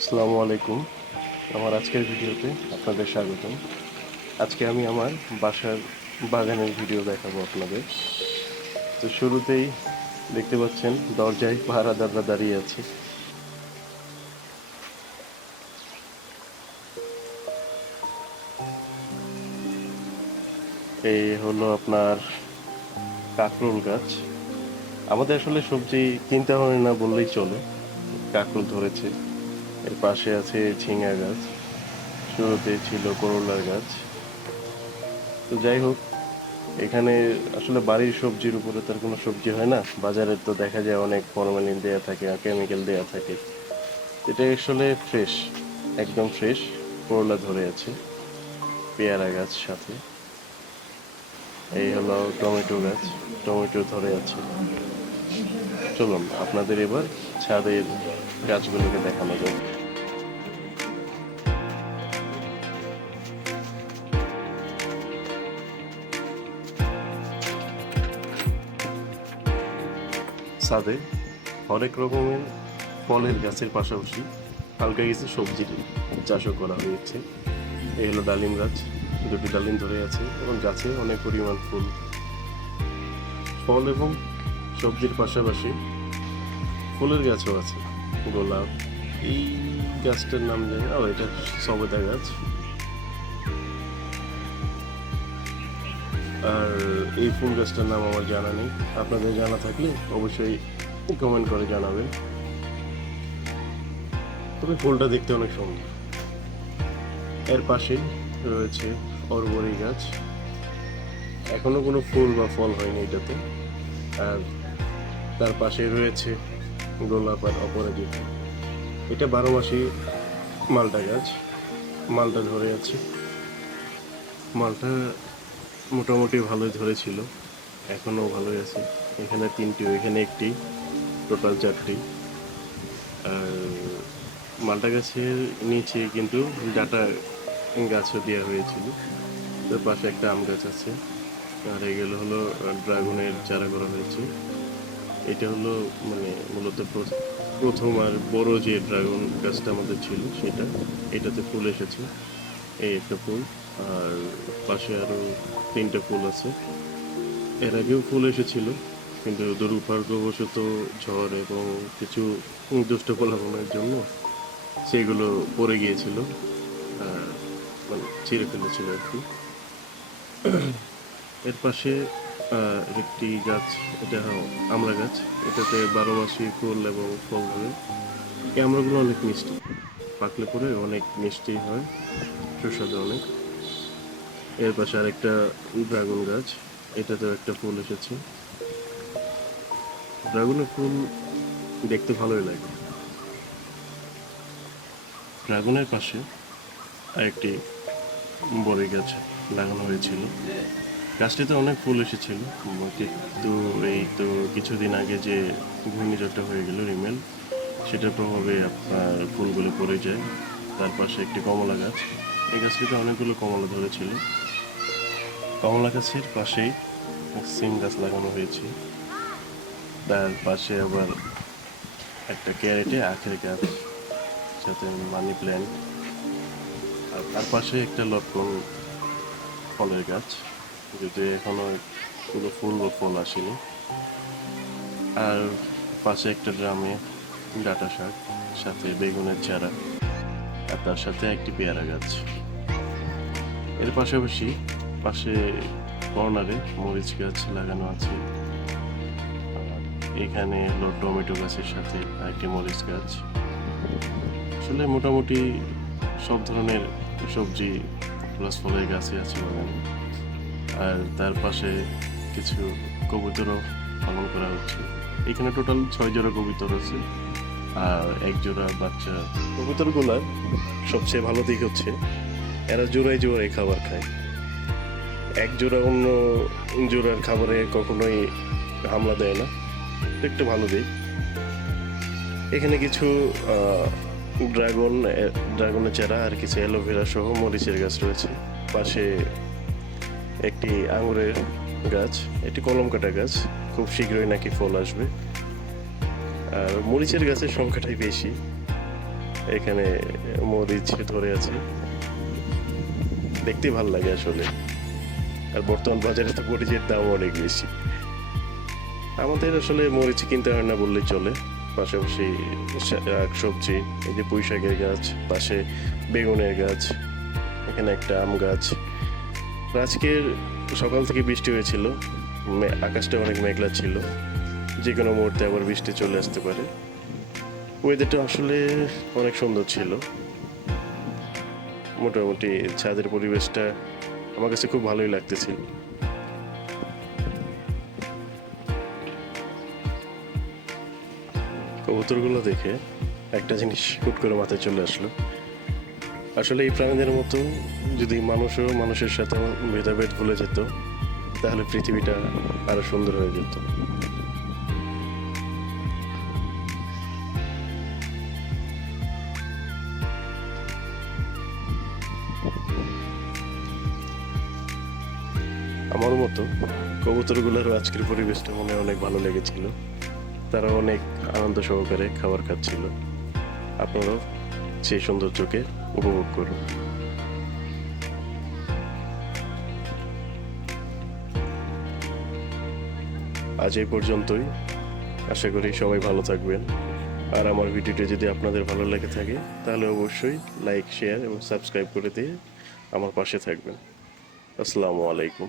আসসালামু আলাইকুম। আমার আজকের ভিডিওতে আপনাদের স্বাগতম। আজকে আমি আমার বাসার বাগানের ভিডিও দেখাবো আপনাদের। তো শুরুতেই দেখতে পাচ্ছেন দরজায় পাহারাদাররা দাঁড়িয়ে আছে। এই হলো আপনার কাকরোল গাছ। আমাদের আসলে সবজি কিনতে হয় না বললেই চলে। কাকরোল ধরেছে। এর পাশে আছে ঝিঙ্গা গাছ। শুরুতে ছিল করলার গাছ। তো যাই হোক, এখানে আসলে বাড়ির সবজির উপরে তার কোনো সবজি হয় না। বাজারে তো দেখা যায় অনেক ফরমালিন দেয়া থাকে আর কেমিক্যাল দেয়া থাকে। এটা আসলে ফ্রেশ, একদম ফ্রেশ। করলা ধরে আছে, পেয়ারা গাছ সাথে। এই হলো টমেটো গাছ, টমেটো ধরে আছে। চলুন আপনাদের এবার ছাদের গাছগুলোকে দেখানো যাক। ছাদে অনেক রকমের ফলের গাছের পাশাপাশি হালকা কিছু সবজির চাষও করা হয়েছে। এই হলো ডালিম গাছ, দুটি ডালিম ধরে আছে এবং গাছে অনেক পরিমাণ ফুল। ফল এবং সবজির পাশাপাশি ফুলের গাছও আছে, গোলাপ। এই গাছটার নাম জানি না, এটা সবেদা গাছ। আর এই ফুল গাছটার নাম আমার জানা নেই, আপনাদের জানা থাকলে অবশ্যই কমেন্ট করে জানাবেন। তবে ফুলটা দেখতে অনেক সুন্দর। এর পাশেই রয়েছে অরবরি গাছ, এখনো কোনো ফুল বা ফল হয়নি এটাতে। আর তার পাশে রয়েছে গোলাপ আর অপরাজিতা। এটা 12 মাসি মালটা গাছ, মালটা ধরে আছে। মালটা মোটামুটি ভালোই ধরেছিল, এখনো ভালোই আছে। এখানে 3টি, এখানে একটি, টোটাল 4টি। আর মালটা গাছের নিচে কিন্তু ডাটা গাছও দেওয়া হয়েছিল। তার পাশে একটা আম গাছ আছে। আর এগুলো হলো ড্রাগনের চারা করা হয়েছে। এটা হলো মানে মূলত প্রথম আর বড় যে ড্রাগন গাছটা আমাদের ছিল সেটা। এটাতে ফুল এসেছে, এই একটা ফুল। আর পাশে আরো 3টে ফুল আছে। এর আগেও ফুল এসেছিল, কিন্তু দুর্ভাগ্যবশত ঝড় এবং কিছু দুষ্ট পোলাপানের জন্য সেগুলো পড়ে গিয়েছিল, মানে ছিঁড়ে ফেলেছিল আর কি। এর পাশে একটি গাছ, এটা আমড়া গাছ। এটাতে 12 মাসি ফুল এবং ফল ধরে। এই আমড়াগুলো অনেক মিষ্টি, পাকলে পরে অনেক মিষ্টি হয়, সুস্বাদু অনেক। এর পাশে আরেকটা ড্রাগন গাছ, এটাতেও একটা ফুল এসেছে। ড্রাগনের ফুল দেখতে ভালোই লাগে। ড্রাগনের পাশে আরেকটি বড়ই গাছ লাগানো হয়েছিল। গাছটিতে অনেক ফুল এসেছিল, কিন্তু এই তো কিছুদিন আগে যে ঘূর্ণিঝড়টা হয়ে গেল রিমেল, সেটার প্রভাবে আপনার ফুলগুলো পড়ে যায়। তার পাশে একটি কমলা গাছ, এই গাছটিতে অনেকগুলো কমলা ধরেছিল। কমলা গাছের পাশেই সিম গাছ লাগানো হয়েছে। তার পাশে আবার একটা ক্যারেটে আখের গাছ, সাথে মানি প্ল্যান্ট। আর তার পাশে একটা লটকন ফলের গাছ, যদি এখনো কোনো ফুল বা ফল আসেনি। আর পাশে একটা ড্রামে ডাঁটা শাক, সাথে বেগুনের চারা, আর তার সাথে একটি পেয়ারা গাছ। এর পাশাপাশি পাশে কর্নারে মরিচ গাছ লাগানো আছে। এখানে হলো টমেটো গাছের সাথে একটি মরিচ গাছ। আসলে মোটামুটি সব ধরনের সবজি প্লাস ফলের গাছই আছে বাগানে। আর তার পাশে কিছু কবুতরও পালন করা হচ্ছে। এখানে টোটাল 6 জোড়া কবুতর আছে আর 1 জোড়া বাচ্চা। কবুতরগুলার সবচেয়ে ভালো দিক হচ্ছে এরা জোড়ায় জোড়ায় খাবার খায়। এক জোড়া অন্য জোড়ার খাবারে কখনোই হামলা দেয় না, একটু ভালো দিক। এখানে কিছু ড্রাগনের চারা আর কিছু অ্যালোভেরা সহ মরিচের গাছ রয়েছে। পাশে একটি আঙুরের গাছ, এটি কলম কাটা গাছ, খুব শীঘ্রই নাকি ফল আসবে। আর মরিচের গাছের সংখ্যাটাই বেশি। এখানে মরিচ ধরে আছে, দেখতে ভালো লাগে আসলে। আর বর্তমান বাজারে তো মরিচের দাম অনেক বেশি। আমাদের আসলে মরিচ কিনতে হয় না বললেই চলে। পাশাপাশি শাক সবজি, এই যে পুঁই শাকের গাছ, পাশে বেগুনের গাছ, এখানে একটা আম গাছ। আর আজকের সকাল থেকে বৃষ্টি হয়েছিল, আকাশটা অনেক মেঘলা ছিল, যে কোনো মুহূর্তে আবার বৃষ্টি চলে আসতে পারে। ওয়েদারটা আসলে অনেক সুন্দর ছিল। মোটামুটি ছাদের পরিবেশটা আমার কাছে খুব ভালোই লাগতেছিল। কবুতরগুলো দেখে একটা জিনিস হুট করে মাথায় চলে আসলো। আসলে এই প্রাণীদের মতো যদি মানুষও মানুষের সাথে ভেদাভেদ ভুলে যেত, তাহলে পৃথিবীটা আরো সুন্দর হয়ে যেত। আমার মতো কবুতরগুলোরও আজকের পরিবেশটা মনে হয় অনেক ভালো লেগেছিল। তারা অনেক আনন্দ সহকারে খাবার খাচ্ছিল। আপনারাও সেই সৌন্দর্যকে উপভোগ করুন। আজ এই পর্যন্তই। আশা করি সবাই ভালো থাকবেন। আর আমার ভিডিওটি যদি আপনাদের ভালো লেগে থাকে, তাহলে অবশ্যই লাইক, শেয়ার এবং সাবস্ক্রাইব করে দিয়ে আমার পাশে থাকবেন। আসসালামু আলাইকুম।